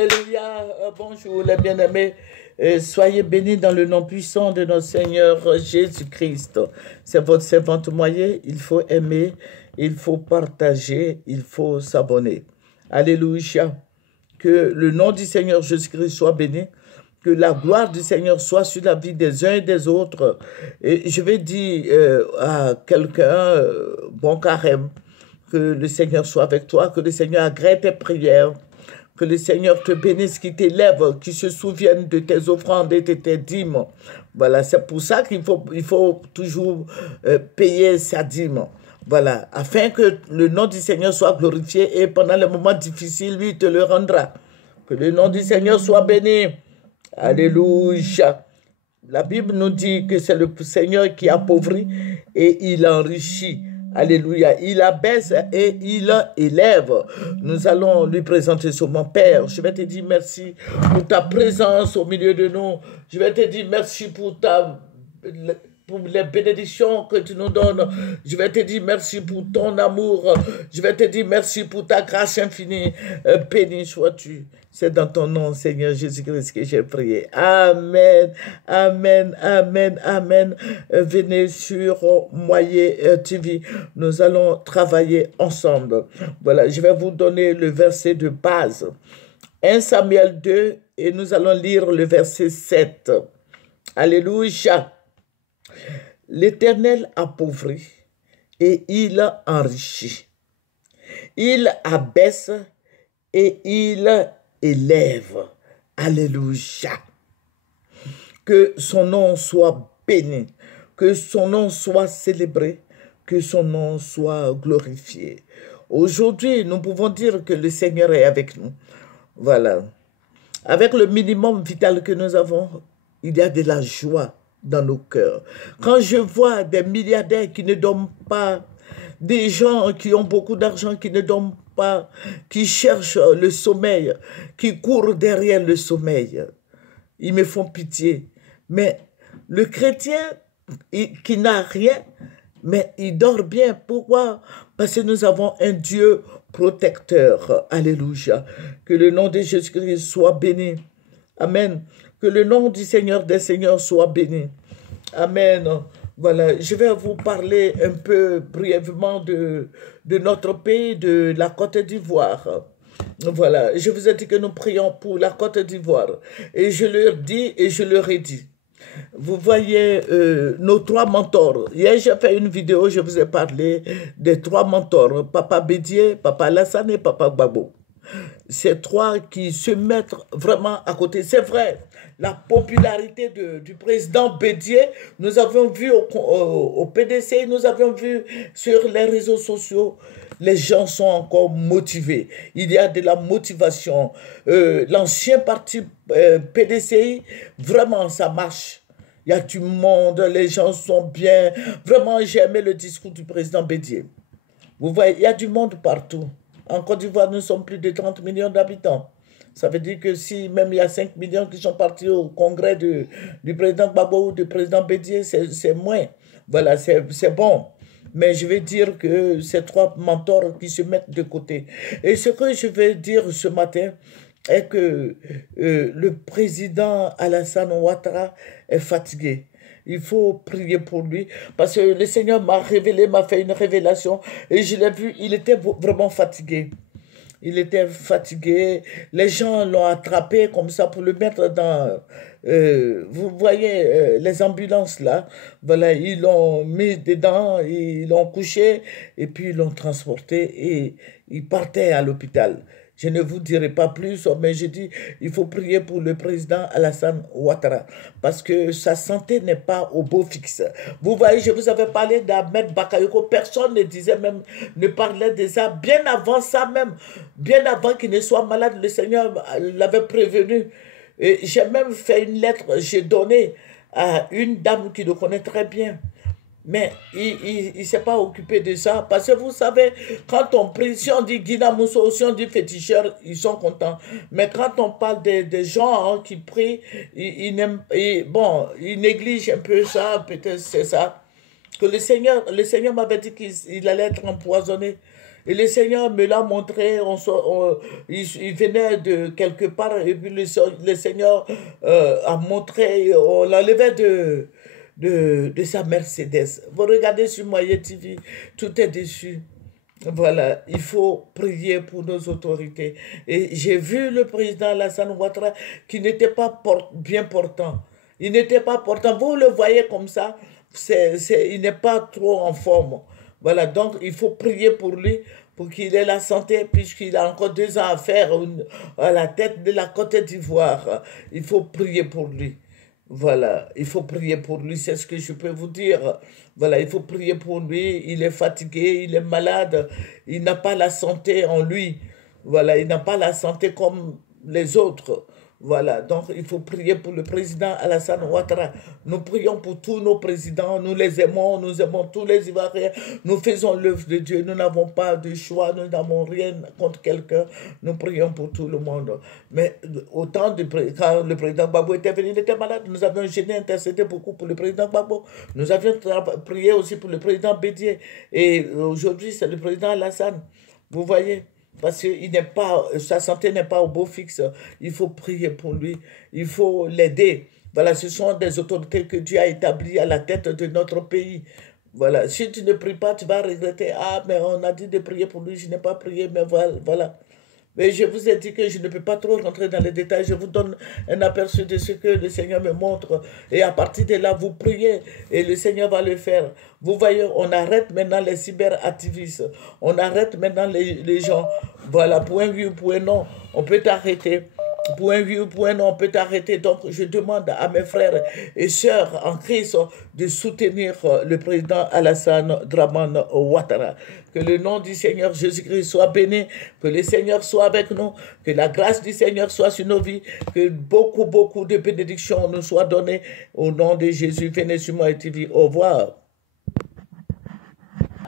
Alléluia, bonjour les bien-aimés. Soyez bénis dans le nom puissant de notre Seigneur Jésus-Christ. C'est votre servante moyen, il faut aimer, il faut partager, il faut s'abonner. Alléluia. Que le nom du Seigneur Jésus-Christ soit béni. Que la gloire du Seigneur soit sur la vie des uns et des autres. Et je vais dire à quelqu'un, bon carême, que le Seigneur soit avec toi, que le Seigneur agrée tes prières. Que le Seigneur te bénisse, qui t'élève, qui se souvienne de tes offrandes et de tes dîmes. Voilà, c'est pour ça qu'il faut toujours payer sa dîme. Voilà, afin que le nom du Seigneur soit glorifié et pendant les moments difficiles, lui te le rendra. Que le nom du Seigneur soit béni. Alléluia. La Bible nous dit que c'est le Seigneur qui appauvrit et il enrichit. Alléluia. Il abaisse et il élève. Nous allons lui présenter sur mon Père. Je vais te dire merci pour ta présence au milieu de nous. Je vais te dire merci pour les bénédictions que tu nous donnes. Je vais te dire merci pour ton amour. Je vais te dire merci pour ta grâce infinie. Béni sois-tu. C'est dans ton nom, Seigneur Jésus-Christ, que j'ai prié. Amen, amen, amen, amen. Venez sur Moyen TV. Nous allons travailler ensemble. Voilà, je vais vous donner le verset de base. 1 Samuel 2 et nous allons lire le verset 7. Alléluia. L'Éternel appauvrit et il enrichit. Il abaisse et il élève. Alléluia. Que son nom soit béni, que son nom soit célébré, que son nom soit glorifié. Aujourd'hui, nous pouvons dire que le Seigneur est avec nous. Voilà. Avec le minimum vital que nous avons, il y a de la joie dans nos cœurs. Quand je vois des milliardaires qui ne dorment pas, des gens qui ont beaucoup d'argent qui ne dorment pas, qui cherchent le sommeil, qui courent derrière le sommeil, ils me font pitié. Mais le chrétien qui n'a rien, mais il dort bien. Pourquoi? Parce que nous avons un Dieu protecteur. Alléluia. Que le nom de Jésus-Christ soit béni. Amen. Que le nom du Seigneur des Seigneurs soit béni. Amen. Voilà, je vais vous parler un peu brièvement de notre pays, de la Côte d'Ivoire. Voilà, je vous ai dit que nous prions pour la Côte d'Ivoire. Et je leur dis et je leur ai dit. Vous voyez nos trois mentors. Hier, j'ai fait une vidéo, je vous ai parlé des trois mentors. Papa Bédié, Papa Alassane et Papa Gbagbo. Ces trois qui se mettent vraiment à côté. C'est vrai, la popularité du président Bédié, nous avons vu au PDC, nous avons vu sur les réseaux sociaux, les gens sont encore motivés. Il y a de la motivation. L'ancien parti PDCI, vraiment, ça marche. Il y a du monde, les gens sont bien. Vraiment, j'ai aimé le discours du président Bédié. Vous voyez, il y a du monde partout. En Côte d'Ivoire, nous sommes plus de 30 millions d'habitants. Ça veut dire que si même il y a 5 millions qui sont partis au congrès du président Gbagbo ou du président Bédié, c'est moins. Voilà, c'est bon. Mais je vais dire que ces trois mentors qui se mettent de côté. Et ce que je vais dire ce matin est que le président Alassane Ouattara est fatigué. Il faut prier pour lui parce que le Seigneur m'a révélé, m'a fait une révélation et je l'ai vu, il était vraiment fatigué. Il était fatigué. Les gens l'ont attrapé comme ça pour le mettre dans... vous voyez les ambulances là. Voilà, ils l'ont mis dedans, ils l'ont couché et puis ils l'ont transporté et il partait à l'hôpital. Je ne vous dirai pas plus, mais je dis, il faut prier pour le président Alassane Ouattara, parce que sa santé n'est pas au beau fixe. Vous voyez, je vous avais parlé d'Ahmed Bakayoko, personne ne disait même, ne parlait de ça, bien avant ça même, bien avant qu'il ne soit malade, le Seigneur l'avait prévenu. J'ai même fait une lettre, j'ai donné à une dame qui le connaît très bien. Mais il ne s'est pas occupé de ça. Parce que vous savez, quand on prie, si on dit Guina Mousso, si on dit féticheur, ils sont contents. Mais quand on parle des gens qui prient, ils négligent un peu ça, peut-être c'est ça. Que le Seigneur m'avait dit qu'il allait être empoisonné. Et le Seigneur me l'a montré, il venait de quelque part, et puis le Seigneur a montré, on l'enlevait de sa Mercedes. Vous regardez sur Moyen TV, tout est dessus. Voilà, il faut prier pour nos autorités. Et j'ai vu le président Alassane Ouattara qui n'était pas bien portant. Il n'était pas portant. Vous le voyez comme ça, il n'est pas trop en forme. Voilà, donc il faut prier pour lui, pour qu'il ait la santé, puisqu'il a encore 2 ans à faire à la tête de la Côte d'Ivoire. Il faut prier pour lui. Voilà, il faut prier pour lui, c'est ce que je peux vous dire. Voilà, il faut prier pour lui, il est fatigué, il est malade, il n'a pas la santé en lui. Voilà, il n'a pas la santé comme les autres. Voilà, donc il faut prier pour le président Alassane Ouattara. Nous prions pour tous nos présidents, nous les aimons, nous aimons tous les Ivoiriens, nous faisons l'œuvre de Dieu, nous n'avons pas de choix, nous n'avons rien contre quelqu'un, nous prions pour tout le monde. Mais quand le président Gbagbo était venu, il était malade, nous avions gêné, intercédé beaucoup pour le président Gbagbo, nous avions prié aussi pour le président Bédier, et aujourd'hui c'est le président Alassane, vous voyez. Parce que sa santé n'est pas au beau fixe. Il faut prier pour lui. Il faut l'aider. Voilà, ce sont des autorités que Dieu a établies à la tête de notre pays. Voilà, si tu ne pries pas, tu vas regretter. Ah, mais on a dit de prier pour lui, je n'ai pas prié, mais voilà. Mais je vous ai dit que je ne peux pas trop rentrer dans les détails. Je vous donne un aperçu de ce que le Seigneur me montre. Et à partir de là, vous priez et le Seigneur va le faire. Vous voyez, on arrête maintenant les cyberactivistes. On arrête maintenant les gens. Voilà, point oui ou point non, on peut t'arrêter. Point oui ou point non, on peut t'arrêter. Donc, je demande à mes frères et sœurs en Christ de soutenir le président Alassane Dramane Ouattara. Que le nom du Seigneur Jésus-Christ soit béni, que le Seigneur soit avec nous, que la grâce du Seigneur soit sur nos vies, que beaucoup de bénédictions nous soient données. Au nom de Jésus, venez sur moi et TV. Au revoir.